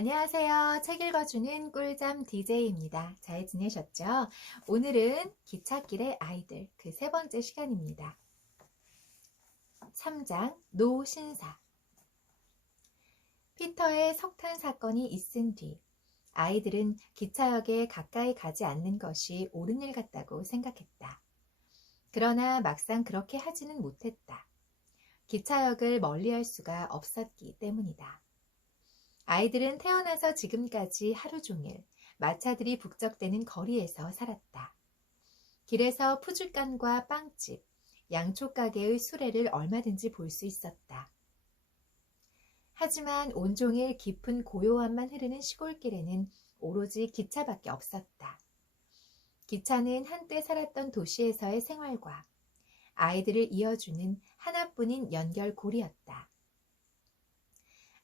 안녕하세요. 책 읽어주는 꿀잠 DJ입니다. 잘 지내셨죠? 오늘은 기찻길의 아이들 그 세 번째 시간입니다. 3장 노신사. 피터의 석탄 사건이 있은 뒤 아이들은 기차역에 가까이 가지 않는 것이 옳은 일 같다고 생각했다. 그러나 막상 그렇게 하지는 못했다. 기차역을 멀리할 수가 없었기 때문이다. 아이들은 태어나서 지금까지 하루 종일 마차들이 북적대는 거리에서 살았다. 길에서 푸주간과 빵집, 양초 가게의 수레를 얼마든지 볼 수 있었다. 하지만 온종일 깊은 고요함만 흐르는 시골길에는 오로지 기차밖에 없었다. 기차는 한때 살았던 도시에서의 생활과 아이들을 이어주는 하나뿐인 연결고리였다.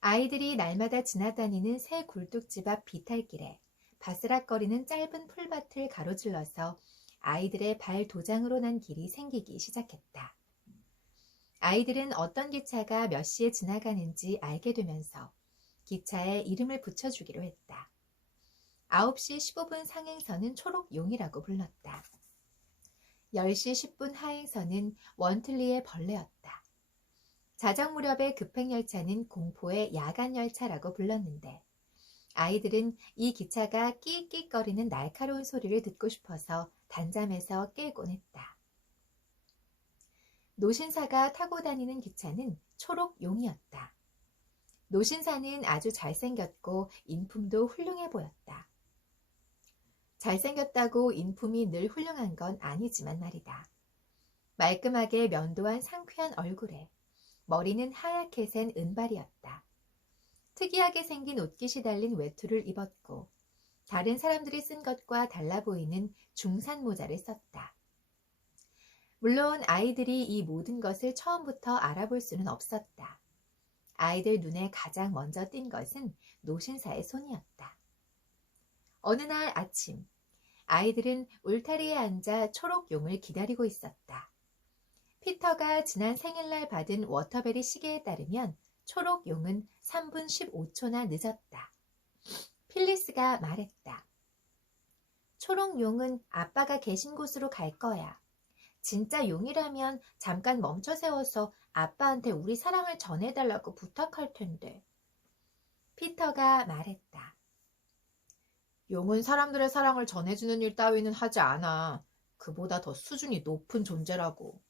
아이들이 날마다 지나다니는 새 굴뚝집 앞 비탈길에 바스락거리는 짧은 풀밭을 가로질러서 아이들의 발 도장으로 난 길이 생기기 시작했다. 아이들은 어떤 기차가 몇 시에 지나가는지 알게 되면서 기차에 이름을 붙여주기로 했다. 9시 15분 상행선은 초록용이라고 불렀다. 10시 10분 하행선은 원틀리의 벌레였다. 자정 무렵의 급행열차는 공포의 야간열차라고 불렀는데 아이들은 이 기차가 끽끽거리는 날카로운 소리를 듣고 싶어서 단잠에서 깨곤 했다. 노신사가 타고 다니는 기차는 초록용이었다. 노신사는 아주 잘생겼고 인품도 훌륭해 보였다. 잘생겼다고 인품이 늘 훌륭한 건 아니지만 말이다. 말끔하게 면도한 상쾌한 얼굴에 머리는 하얗게 센 은발이었다. 특이하게 생긴 옷깃이 달린 외투를 입었고 다른 사람들이 쓴 것과 달라 보이는 중산 모자를 썼다. 물론 아이들이 이 모든 것을 처음부터 알아볼 수는 없었다. 아이들 눈에 가장 먼저 띈 것은 노신사의 손이었다. 어느 날 아침, 아이들은 울타리에 앉아 초록용을 기다리고 있었다. 피터가 지난 생일날 받은 워터베리 시계에 따르면 초록용은 3분 15초나 늦었다. 필리스가 말했다. 초록용은 아빠가 계신 곳으로 갈 거야. 진짜 용이라면 잠깐 멈춰 세워서 아빠한테 우리 사랑을 전해달라고 부탁할 텐데. 피터가 말했다. 용은 사람들의 사랑을 전해주는 일 따위는 하지 않아. 그보다 더 수준이 높은 존재라고.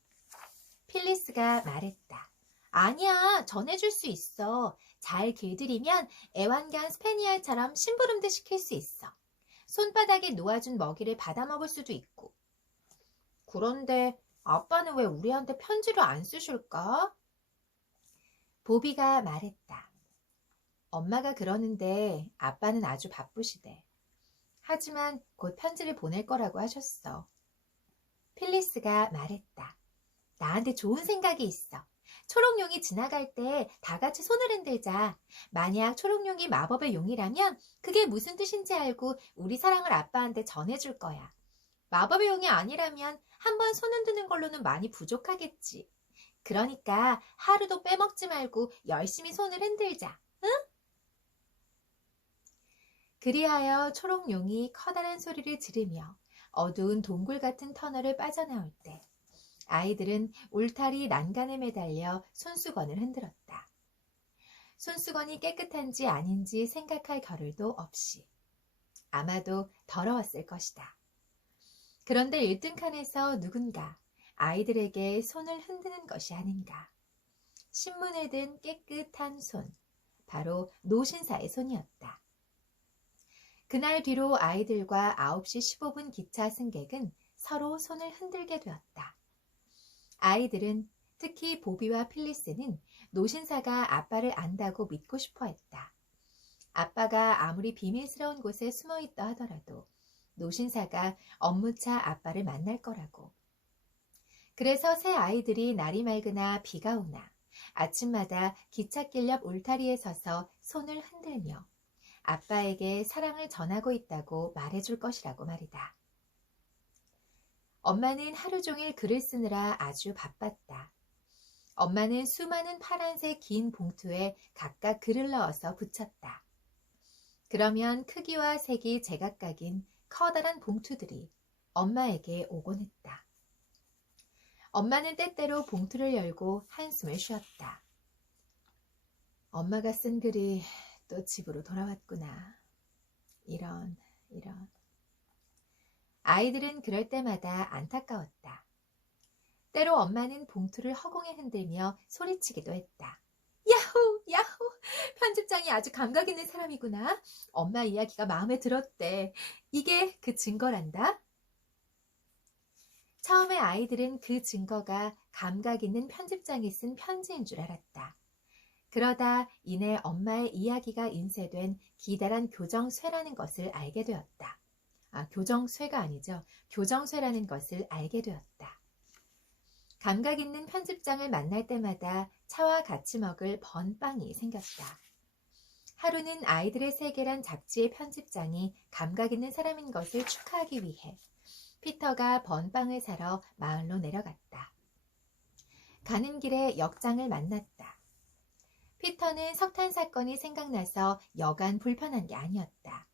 필리스가 말했다. 아니야, 전해줄 수 있어. 잘 길들이면 애완견 스페니얼처럼 심부름도 시킬 수 있어. 손바닥에 놓아준 먹이를 받아먹을 수도 있고. 그런데 아빠는 왜 우리한테 편지를 안 쓰실까? 보비가 말했다. 엄마가 그러는데 아빠는 아주 바쁘시대. 하지만 곧 편지를 보낼 거라고 하셨어. 필리스가 말했다. 나한테 좋은 생각이 있어. 초록용이 지나갈 때 다 같이 손을 흔들자. 만약 초록용이 마법의 용이라면 그게 무슨 뜻인지 알고 우리 사랑을 아빠한테 전해줄 거야. 마법의 용이 아니라면 한번 손 흔드는 걸로는 많이 부족하겠지. 그러니까 하루도 빼먹지 말고 열심히 손을 흔들자. 응? 그리하여 초록용이 커다란 소리를 지르며 어두운 동굴 같은 터널을 빠져나올 때 아이들은 울타리 난간에 매달려 손수건을 흔들었다. 손수건이 깨끗한지 아닌지 생각할 겨를도 없이. 아마도 더러웠을 것이다. 그런데 1등 칸에서 누군가 아이들에게 손을 흔드는 것이 아닌가. 신문을 든 깨끗한 손, 바로 노신사의 손이었다. 그날 뒤로 아이들과 9시 15분 기차 승객은 서로 손을 흔들게 되었다. 아이들은 특히 보비와 필리스는 노신사가 아빠를 안다고 믿고 싶어 했다. 아빠가 아무리 비밀스러운 곳에 숨어 있다 하더라도 노신사가 업무차 아빠를 만날 거라고. 그래서 새 아이들이 날이 맑으나 비가 오나 아침마다 기찻길 옆 울타리에 서서 손을 흔들며 아빠에게 사랑을 전하고 있다고 말해줄 것이라고 말이다. 엄마는 하루 종일 글을 쓰느라 아주 바빴다. 엄마는 수많은 파란색 긴 봉투에 각각 글을 넣어서 붙였다. 그러면 크기와 색이 제각각인 커다란 봉투들이 엄마에게 오곤 했다. 엄마는 때때로 봉투를 열고 한숨을 쉬었다. 엄마가 쓴 글이 또 집으로 돌아왔구나. 이런. 아이들은 그럴 때마다 안타까웠다. 때로 엄마는 봉투를 허공에 흔들며 소리치기도 했다. 야호! 야호! 편집장이 아주 감각 있는 사람이구나. 엄마 이야기가 마음에 들었대. 이게 그 증거란다. 처음에 아이들은 그 증거가 감각 있는 편집장이 쓴 편지인 줄 알았다. 그러다 이내 엄마의 이야기가 인쇄된 기다란 교정쇠라는 것을 알게 되었다. 교정쇠가 아니죠. 교정쇠라는 것을 알게 되었다. 감각 있는 편집장을 만날 때마다 차와 같이 먹을 번빵이 생겼다. 하루는 아이들의 세계란 잡지의 편집장이 감각 있는 사람인 것을 축하하기 위해 피터가 번빵을 사러 마을로 내려갔다. 가는 길에 역장을 만났다. 피터는 석탄 사건이 생각나서 여간 불편한 게 아니었다.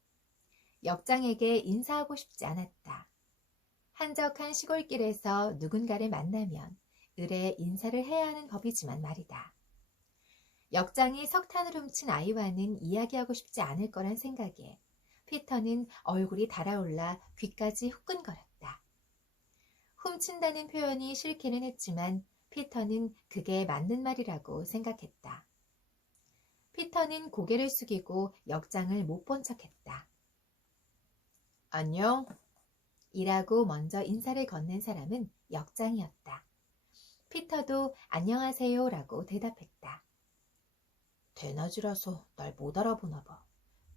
역장에게 인사하고 싶지 않았다. 한적한 시골길에서 누군가를 만나면 의례 인사를 해야 하는 법이지만 말이다. 역장이 석탄을 훔친 아이와는 이야기하고 싶지 않을 거란 생각에 피터는 얼굴이 달아올라 귀까지 후끈거렸다. 훔친다는 표현이 싫기는 했지만 피터는 그게 맞는 말이라고 생각했다. 피터는 고개를 숙이고 역장을 못 본 척했다. 안녕. 이라고 먼저 인사를 건넨 사람은 역장이었다. 피터도 안녕하세요 라고 대답했다. 대낮이라서 날 못 알아보나 봐.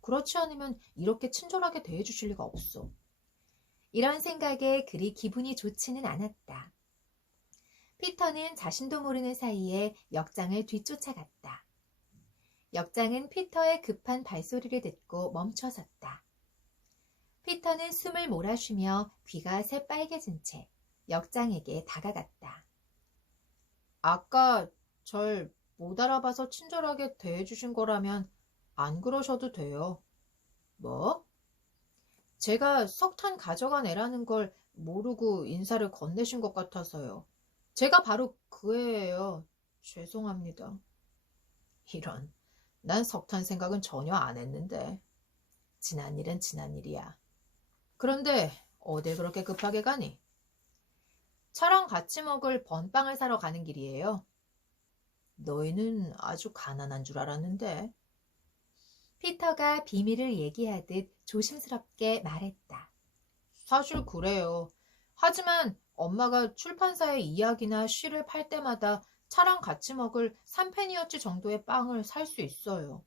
그렇지 않으면 이렇게 친절하게 대해주실 리가 없어. 이런 생각에 그리 기분이 좋지는 않았다. 피터는 자신도 모르는 사이에 역장을 뒤쫓아갔다. 역장은 피터의 급한 발소리를 듣고 멈춰섰다. 피터는 숨을 몰아쉬며 귀가 새빨개진 채 역장에게 다가갔다. 아까 절 못 알아봐서 친절하게 대해주신 거라면 안 그러셔도 돼요. 뭐? 제가 석탄 가져간 애라는 걸 모르고 인사를 건네신 것 같아서요. 제가 바로 그 애예요. 죄송합니다. 이런, 난 석탄 생각은 전혀 안 했는데. 지난 일은 지난 일이야. 그런데 어딜 그렇게 급하게 가니? 차랑 같이 먹을 번빵을 사러 가는 길이에요. 너희는 아주 가난한 줄 알았는데. 피터가 비밀을 얘기하듯 조심스럽게 말했다. 사실 그래요. 하지만 엄마가 출판사의 이야기나 시를 팔 때마다 차랑 같이 먹을 3페니어치 정도의 빵을 살 수 있어요.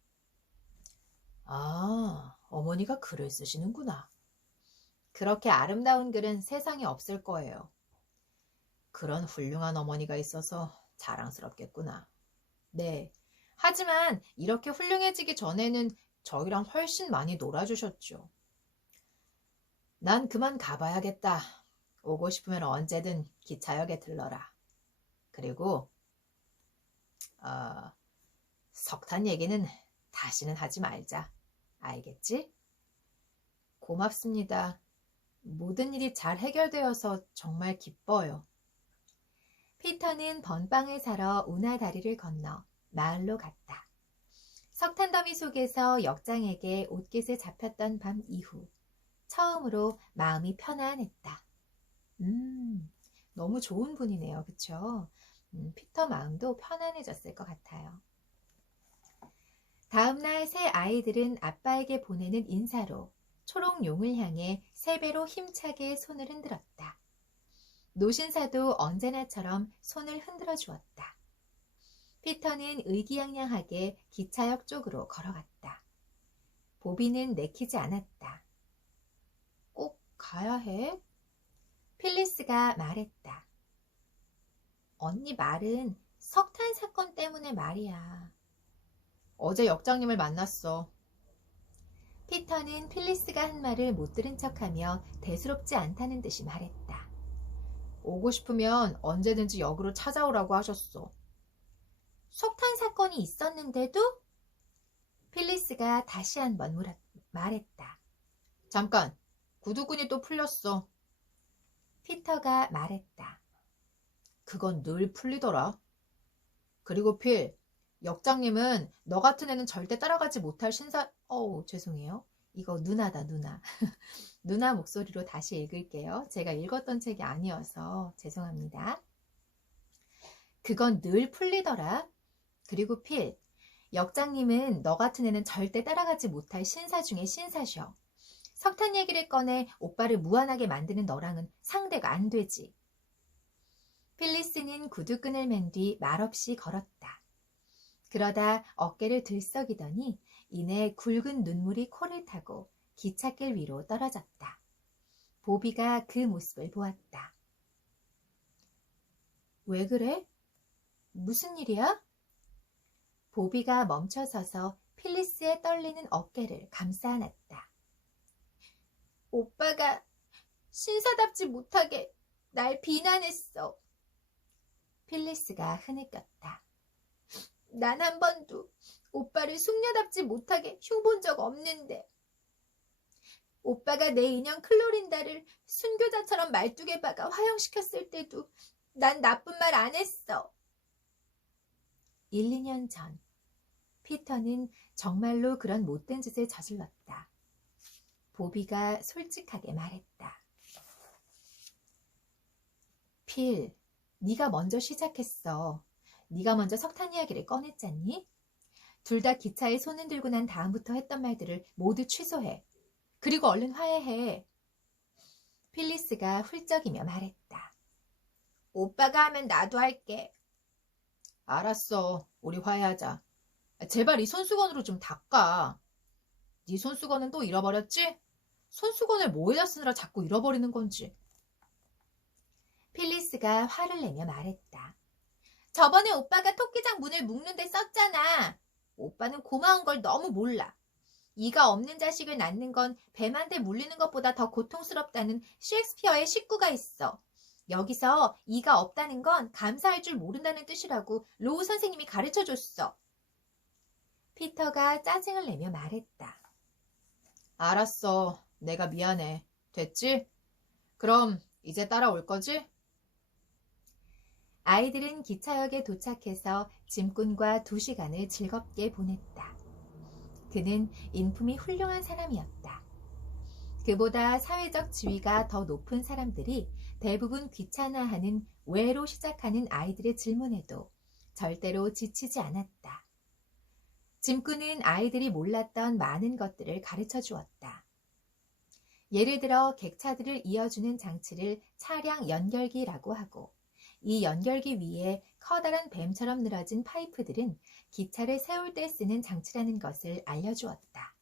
아, 어머니가 글을 쓰시는구나. 그렇게 아름다운 글은 세상에 없을 거예요. 그런 훌륭한 어머니가 있어서 자랑스럽겠구나. 네. 하지만 이렇게 훌륭해지기 전에는 저희랑 훨씬 많이 놀아주셨죠. 난 그만 가봐야겠다. 오고 싶으면 언제든 기차역에 들러라. 그리고 석탄 얘기는 다시는 하지 말자. 알겠지? 고맙습니다. 모든 일이 잘 해결되어서 정말 기뻐요. 피터는 번빵을 사러 운하 다리를 건너 마을로 갔다. 석탄 더미 속에서 역장에게 옷깃을 잡혔던 밤 이후 처음으로 마음이 편안했다. 너무 좋은 분이네요. 그쵸? 피터 마음도 편안해졌을 것 같아요. 다음날 새 아이들은 아빠에게 보내는 인사로 초록용을 향해 3배로 힘차게 손을 흔들었다. 노신사도 언제나처럼 손을 흔들어 주었다. 피터는 의기양양하게 기차역 쪽으로 걸어갔다. 보비는 내키지 않았다. 꼭 가야 해? 필리스가 말했다. 언니 말은 석탄 사건 때문에 말이야. 어제 역장님을 만났어. 피터는 필리스가 한 말을 못 들은 척하며 대수롭지 않다는 듯이 말했다. 오고 싶으면 언제든지 역으로 찾아오라고 하셨어. 석탄 사건이 있었는데도? 필리스가 다시 한번 말했다. 잠깐, 구두끈이 또 풀렸어. 피터가 말했다. 그건 늘 풀리더라. 그리고 필, 역장님은 너 같은 애는 절대 따라가지 못할 죄송해요. 이거 누나다, 누나. 누나 목소리로 다시 읽을게요. 제가 읽었던 책이 아니어서 죄송합니다. 그건 늘 풀리더라. 그리고 필, 역장님은 너 같은 애는 절대 따라가지 못할 신사 중에 신사셔. 석탄 얘기를 꺼내 오빠를 무안하게 만드는 너랑은 상대가 안 되지. 필리스는 구두끈을 맨 뒤 말없이 걸었다. 그러다 어깨를 들썩이더니 이내 굵은 눈물이 코를 타고 기찻길 위로 떨어졌다. 보비가 그 모습을 보았다. 왜 그래? 무슨 일이야? 보비가 멈춰서서 필리스의 떨리는 어깨를 감싸 안았다. 오빠가 신사답지 못하게 날 비난했어. 필리스가 흐느꼈다. 난 한 번도 오빠를 숙녀답지 못하게 흉본 적 없는데. 오빠가 내 인형 클로린다를 순교자처럼 말뚝에 박아 화형시켰을 때도 난 나쁜 말 안 했어. 1, 2년 전 피터는 정말로 그런 못된 짓을 저질렀다. 보비가 솔직하게 말했다. 필, 네가 먼저 시작했어. 네가 먼저 석탄 이야기를 꺼냈잖니? 둘 다 기차에 손을 들고 난 다음부터 했던 말들을 모두 취소해. 그리고 얼른 화해해. 필리스가 훌쩍이며 말했다. 오빠가 하면 나도 할게. 알았어, 우리 화해하자. 제발 이 손수건으로 좀 닦아. 네 손수건은 또 잃어버렸지? 손수건을 뭐에다 쓰느라 자꾸 잃어버리는 건지. 필리스가 화를 내며 말했다. 저번에 오빠가 토끼장 문을 묶는데 썼잖아. 오빠는 고마운 걸 너무 몰라. 이가 없는 자식을 낳는 건 뱀한테 물리는 것보다 더 고통스럽다는 셰익스피어의 식구가 있어. 여기서 이가 없다는 건 감사할 줄 모른다는 뜻이라고 로우 선생님이 가르쳐줬어. 피터가 짜증을 내며 말했다. 알았어, 내가 미안해. 됐지? 그럼 이제 따라올 거지? 아이들은 기차역에 도착해서 짐꾼과 2시간을 즐겁게 보냈다. 그는 인품이 훌륭한 사람이었다. 그보다 사회적 지위가 더 높은 사람들이 대부분 귀찮아하는 왜로 시작하는 아이들의 질문에도 절대로 지치지 않았다. 짐꾼은 아이들이 몰랐던 많은 것들을 가르쳐 주었다. 예를 들어 객차들을 이어주는 장치를 차량 연결기라고 하고 이 연결기 위에 커다란 뱀처럼 늘어진 파이프들은 기차를 세울 때 쓰는 장치라는 것을 알려주었다.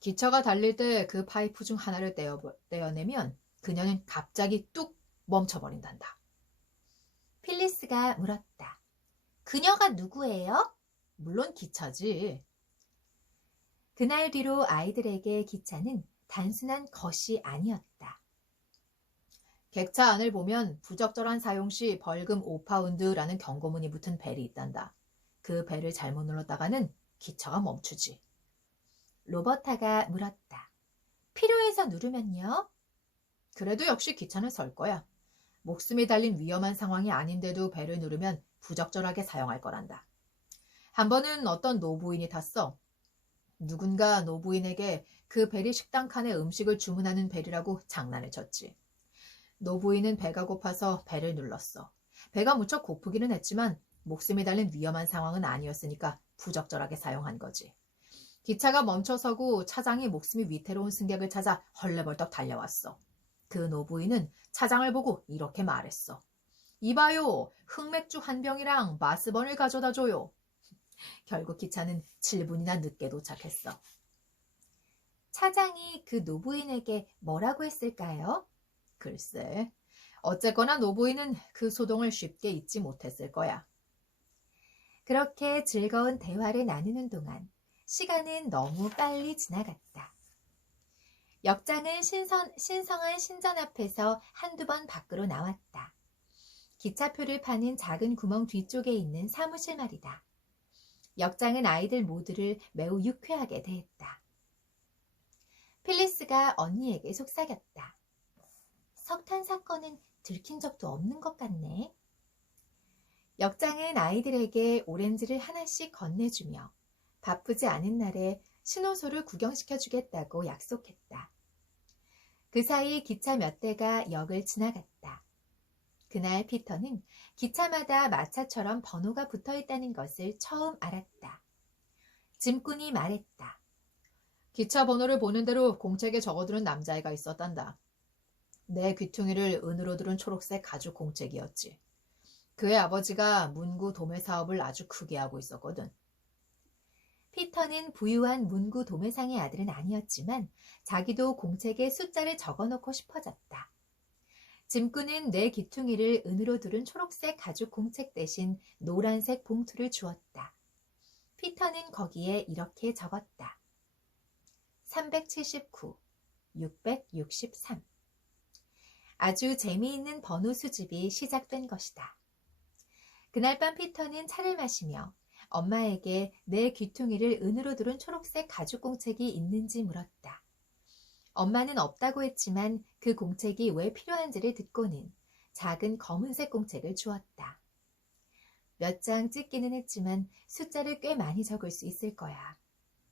기차가 달릴 때 그 파이프 중 하나를 떼어내면 그녀는 갑자기 뚝 멈춰버린단다. 필리스가 물었다. 그녀가 누구예요? 물론 기차지. 그날 뒤로 아이들에게 기차는 단순한 것이 아니었다. 객차 안을 보면 부적절한 사용 시 벌금 5파운드라는 경고문이 붙은 벨이 있단다. 그 벨을 잘못 눌렀다가는 기차가 멈추지. 로버타가 물었다. 필요해서 누르면요? 그래도 역시 기차는 설 거야. 목숨이 달린 위험한 상황이 아닌데도 벨을 누르면 부적절하게 사용할 거란다. 한 번은 어떤 노부인이 탔어. 누군가 노부인에게 그 벨이 식당 칸에 음식을 주문하는 벨이라고 장난을 쳤지. 노부인은 배가 고파서 벨을 눌렀어. 배가 무척 고프기는 했지만 목숨이 달린 위험한 상황은 아니었으니까 부적절하게 사용한 거지. 기차가 멈춰서고 차장이 목숨이 위태로운 승객을 찾아 헐레벌떡 달려왔어. 그 노부인은 차장을 보고 이렇게 말했어. 이봐요, 흑맥주 한 병이랑 마스번을 가져다 줘요. 결국 기차는 7분이나 늦게 도착했어. 차장이 그 노부인에게 뭐라고 했을까요? 글쎄, 어쨌거나 노부인은 그 소동을 쉽게 잊지 못했을 거야. 그렇게 즐거운 대화를 나누는 동안 시간은 너무 빨리 지나갔다. 역장은 신성한 신전 앞에서 한두 번 밖으로 나왔다. 기차표를 파는 작은 구멍 뒤쪽에 있는 사무실 말이다. 역장은 아이들 모두를 매우 유쾌하게 대했다. 필리스가 언니에게 속삭였다. 석탄 사건은 들킨 적도 없는 것 같네. 역장은 아이들에게 오렌지를 하나씩 건네주며 바쁘지 않은 날에 신호소를 구경시켜주겠다고 약속했다. 그 사이 기차 몇 대가 역을 지나갔다. 그날 피터는 기차마다 마차처럼 번호가 붙어 있다는 것을 처음 알았다. 짐꾼이 말했다. 기차 번호를 보는 대로 공책에 적어두는 남자애가 있었단다. 내 귀퉁이를 은으로 두른 초록색 가죽 공책이었지. 그의 아버지가 문구 도매 사업을 아주 크게 하고 있었거든. 피터는 부유한 문구 도매상의 아들은 아니었지만 자기도 공책에 숫자를 적어놓고 싶어졌다. 짐꾼은 내 귀퉁이를 은으로 두른 초록색 가죽 공책 대신 노란색 봉투를 주었다. 피터는 거기에 이렇게 적었다. 379, 663. 아주 재미있는 번호 수집이 시작된 것이다. 그날 밤 피터는 차를 마시며 엄마에게 내 귀퉁이를 은으로 두른 초록색 가죽 공책이 있는지 물었다. 엄마는 없다고 했지만 그 공책이 왜 필요한지를 듣고는 작은 검은색 공책을 주었다. 몇 장 찍기는 했지만 숫자를 꽤 많이 적을 수 있을 거야.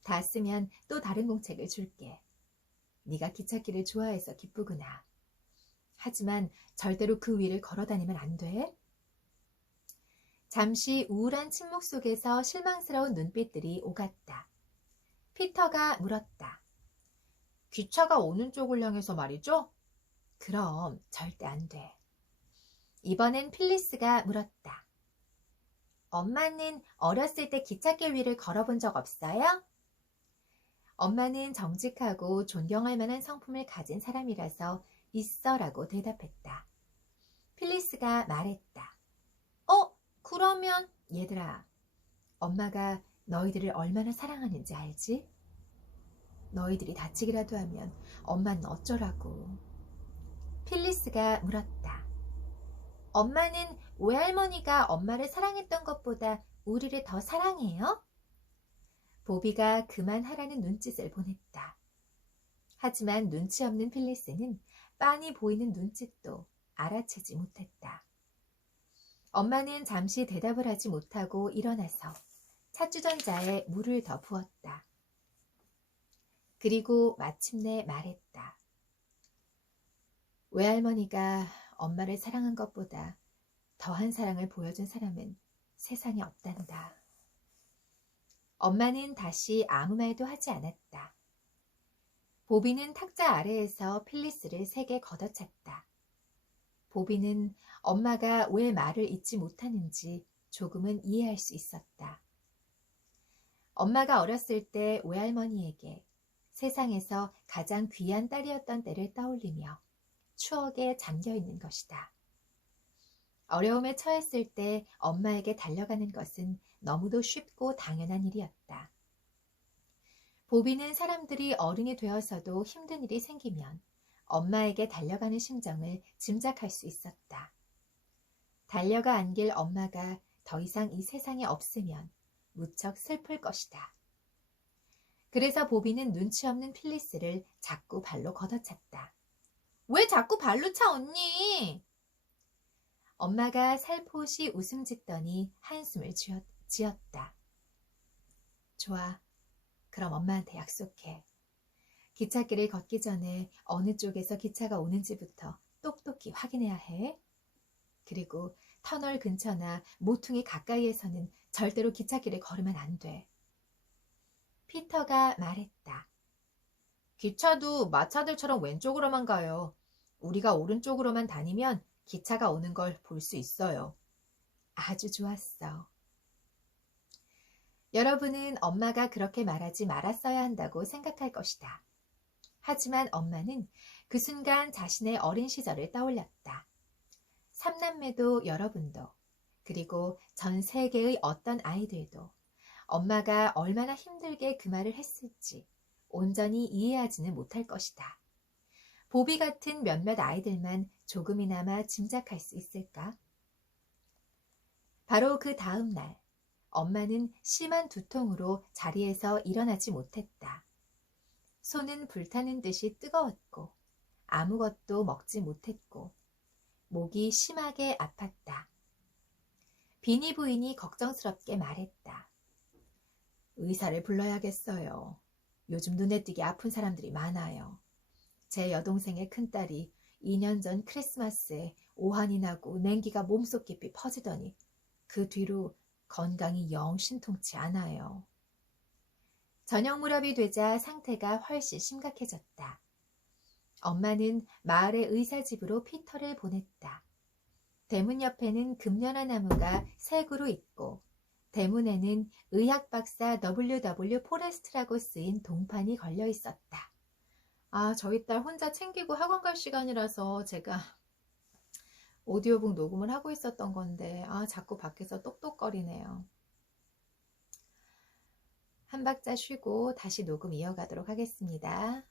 다 쓰면 또 다른 공책을 줄게. 네가 기찻길을 좋아해서 기쁘구나. 하지만 절대로 그 위를 걸어 다니면 안 돼. 잠시 우울한 침묵 속에서 실망스러운 눈빛들이 오갔다. 피터가 물었다. 기차가 오는 쪽을 향해서 말이죠? 그럼 절대 안 돼. 이번엔 필리스가 물었다. 엄마는 어렸을 때 기찻길 위를 걸어본 적 없어요? 엄마는 정직하고 존경할 만한 성품을 가진 사람이라서 있어라고 대답했다. 필리스가 말했다. 그러면 얘들아, 엄마가 너희들을 얼마나 사랑하는지 알지? 너희들이 다치기라도 하면 엄마는 어쩌라고. 필리스가 물었다. 엄마는 외할머니가 엄마를 사랑했던 것보다 우리를 더 사랑해요? 보비가 그만하라는 눈짓을 보냈다. 하지만 눈치 없는 필리스는 빤히 보이는 눈짓도 알아채지 못했다. 엄마는 잠시 대답을 하지 못하고 일어나서 찻주전자에 물을 더 부었다. 그리고 마침내 말했다. 외할머니가 엄마를 사랑한 것보다 더한 사랑을 보여준 사람은 세상에 없단다. 엄마는 다시 아무 말도 하지 않았다. 보비는 탁자 아래에서 필리스를 세게 걷어찼다. 보비는 엄마가 왜 말을 잊지 못하는지 조금은 이해할 수 있었다. 엄마가 어렸을 때 외할머니에게 세상에서 가장 귀한 딸이었던 때를 떠올리며 추억에 잠겨 있는 것이다. 어려움에 처했을 때 엄마에게 달려가는 것은 너무도 쉽고 당연한 일이었다. 보비는 사람들이 어른이 되어서도 힘든 일이 생기면 엄마에게 달려가는 심정을 짐작할 수 있었다. 달려가 안길 엄마가 더 이상 이 세상에 없으면 무척 슬플 것이다. 그래서 보비는 눈치 없는 필리스를 자꾸 발로 걷어찼다. 왜 자꾸 발로 차, 언니? 엄마가 살포시 웃음 짓더니 한숨을 지었다. 좋아. 그럼 엄마한테 약속해. 기찻길을 걷기 전에 어느 쪽에서 기차가 오는지부터 똑똑히 확인해야 해. 그리고 터널 근처나 모퉁이 가까이에서는 절대로 기찻길을 걸으면 안 돼. 피터가 말했다. 기차도 마차들처럼 왼쪽으로만 가요. 우리가 오른쪽으로만 다니면 기차가 오는 걸 볼 수 있어요. 아주 좋았어. 여러분은 엄마가 그렇게 말하지 말았어야 한다고 생각할 것이다. 하지만 엄마는 그 순간 자신의 어린 시절을 떠올렸다. 삼남매도 여러분도, 그리고 전 세계의 어떤 아이들도 엄마가 얼마나 힘들게 그 말을 했을지 온전히 이해하지는 못할 것이다. 보비 같은 몇몇 아이들만 조금이나마 짐작할 수 있을까? 바로 그 다음 날, 엄마는 심한 두통으로 자리에서 일어나지 못했다. 손은 불타는 듯이 뜨거웠고 아무것도 먹지 못했고 목이 심하게 아팠다. 비니 부인이 걱정스럽게 말했다. 의사를 불러야겠어요. 요즘 눈에 띄게 아픈 사람들이 많아요. 제 여동생의 큰딸이 2년 전 크리스마스에 오한이 나고 냉기가 몸속 깊이 퍼지더니 그 뒤로 건강이 영 신통치 않아요. 저녁 무렵이 되자 상태가 훨씬 심각해졌다. 엄마는 마을의 의사집으로 피터를 보냈다. 대문 옆에는 금연화 나무가 새 그루 있고 대문에는 의학 박사 W.W. 포레스트라고 쓰인 동판이 걸려 있었다. 저희 딸 혼자 챙기고 학원 갈 시간이라서 제가 오디오북 녹음을 하고 있었던 건데 자꾸 밖에서 똑똑거리네요. 한 박자 쉬고 다시 녹음 이어가도록 하겠습니다.